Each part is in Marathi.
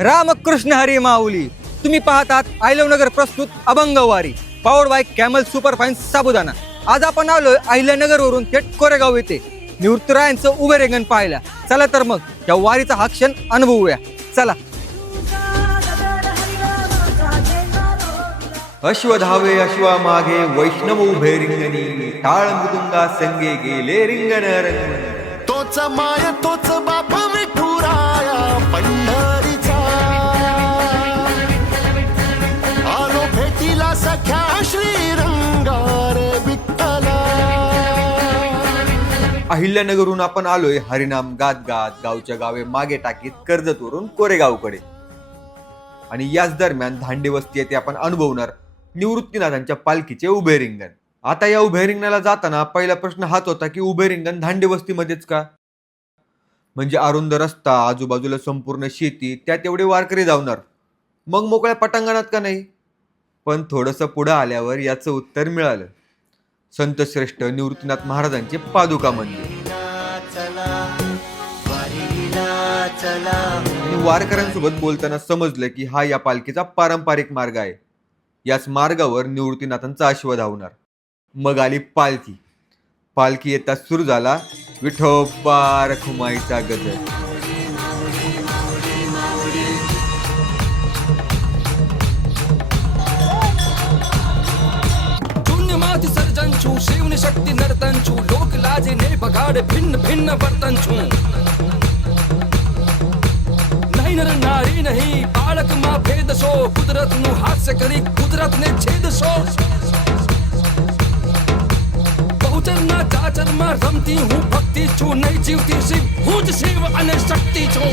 रामकृष्ण हरी माऊली. तुम्ही पाहतात अहिल्यानगर प्रस्तुत अभंगवारी पॉवर्ड बाय कॅमल सुपरफाईन साबुदाणा. आज आपण आलोय अहिल्यानगर वरून थेट कोरेगाव येथे निवृत्तरायांचं उभे रेंगण पाहायला. चला तर मग या वारीचा हा क्षण अनुभवूया. चला. अश्वधावे अश्वा मागे वैष्णव उभे रिंगणी, टाळ मृदुंगा संगे गेले रिंगण रंगण. तोच माय तोच बाप विठुराया पंढरीचा, आलो भेटीला सख्या श्रीरंगार विठ्ठला. अहिल्यानगरहून आपण आलोय हरिनाम गात गात गावच्या गावे मागे टाकीत कर्जतवरून कोरेगावकडे. आणि याच दरम्यान धांडे वस्ती येथे आपण अनुभवणार निवृत्तीनाथांच्या पालखीचे उभे रिंगण. आता या उभे रिंगणाला जाताना पहिला प्रश्न हाच होता की उभे रिंगण धांडे वस्तीमध्येच का? म्हणजे अरुंद रस्ता, आजूबाजूला संपूर्ण शेती, त्यात एवढे वारकरी जावणार, मग मोकळ्या पटांगणात का नाही? पण थोडंसं पुढं आल्यावर याचं उत्तर मिळालं. संत श्रेष्ठ निवृत्तीनाथ महाराजांचे पादुका मंदिर. आणि वारकऱ्यांसोबत बोलताना समजलं की हा या पालखीचा पारंपरिक मार्ग आहे. याच मार्गावर निवृत्तीनाथांचा अश्व धावणार. मग आली पालखी. पालखी येताच सुरू झाला विठोबा रखुमाईचा गजर. सर्जनछु शिवनि शक्ति नर्तनछु, लोक लाजे ने बगाड़ भिन्न भिन्न बर्तनछु. नहीं नर नारी नहीं बालक मां भेद सो, कुदरत नु हास्य करी कुदरत ने छेद सो. बहुचर ना चाचर मां रमती हूँ भक्ति छु, नहीं जीवती शिव हूँ शिव अने शक्ति छु.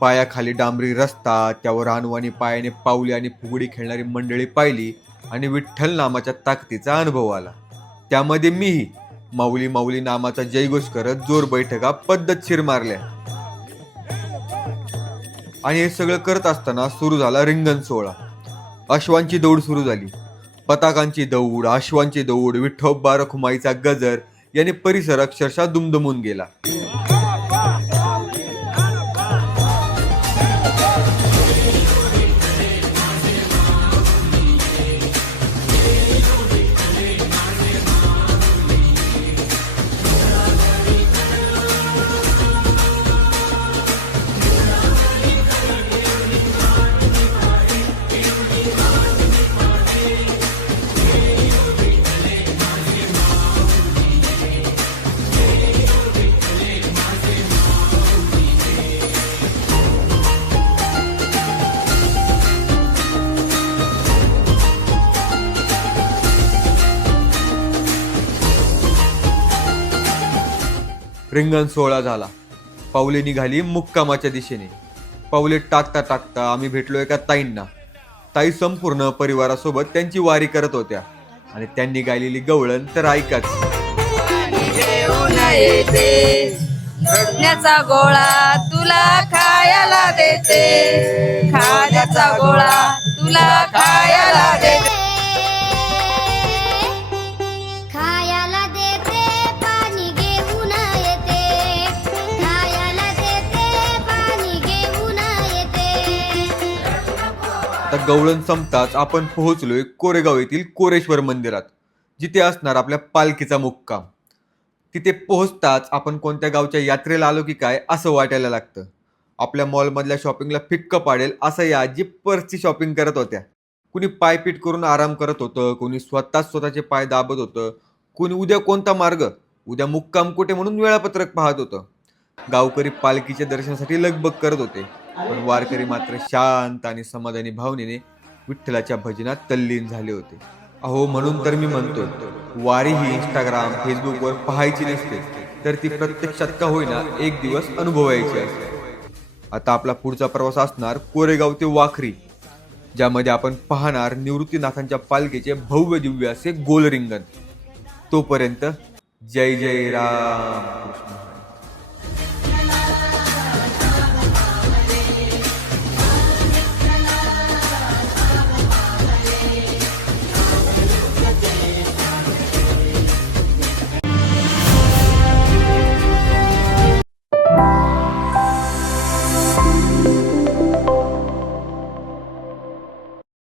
पायाखाली डांबरी रस्ता, त्यावर अनवाणी पायाने पावली आणि फुगडी खेळणारी मंडळी पाहिली आणि विठ्ठल नामाच्या ताकदीचा अनुभव आला. त्यामध्ये मीही माऊली माऊली नामाचा जयघोष करत जोर बैठका पद्धतशीर मारल्या. आणि हे सगळं करत असताना सुरू झाला रिंगण सोहळा. अश्वांची दौड सुरू झाली. पताकांची दौड, अश्वांची दौड, विठोबा रखुमाईचा गजर याने परिसर अक्षरशः दुमदुमून गेला. रिंगण सोहळा झाला. पावले निघाली मुक्कामाच्या दिशेने. पावले टाकता टाकता आम्ही भेटलो एका ताईंना. ताई संपूर्ण परिवारासोबत त्यांची वारी करत होत्या आणि त्यांनी गायलेली गवळण तर ऐकाच. रडण्याचा गोळा तुला खायला देते, खाण्याचा गोळा तुला खायला देते. गवळण संपताच आपण पोहोचलोय कोरेगाव येथील कोरेश्वर मंदिरात, जिथे असणार आपल्या पालखीचा मुक्काम. तिथे पोहोचताच आपण कोणत्या गावच्या यात्रेला आलो की काय असं वाटायला लागतं. आपल्या मॉलमधल्या शॉपिंगला फिक्क पाडेल असं या आजी पर्सची शॉपिंग करत होत्या. कुणी पायपीट करून आराम करत होतं, कुणी स्वतःचे पाय दाबत होतं, कुणी उद्या कोणता मार्ग, उद्या मुक्काम कुठे म्हणून वेळापत्रक पाहत होतं. गावकरी पालखीच्या दर्शनासाठी लगबग करत होते, पण वारकरी मात्र शांत आणि समाधानी भावनेने विठ्ठलाच्या भजनात तल्लीन झाले होते. अहो, म्हणून तर मी म्हणतो, वारी ही इंस्टाग्राम फेसबुकवर पाहायची नसते, तर ती प्रत्यक्षात का होईना एक दिवस अनुभवायची असते. आता आपला पुढचा प्रवास असणार कोरेगाव ते वाखरी, ज्यामध्ये आपण पाहणार निवृत्तीनाथांच्या पालखीचे भव्य दिव्य असे गोल रिंगण. तोपर्यंत जय जय राम कृष्ण.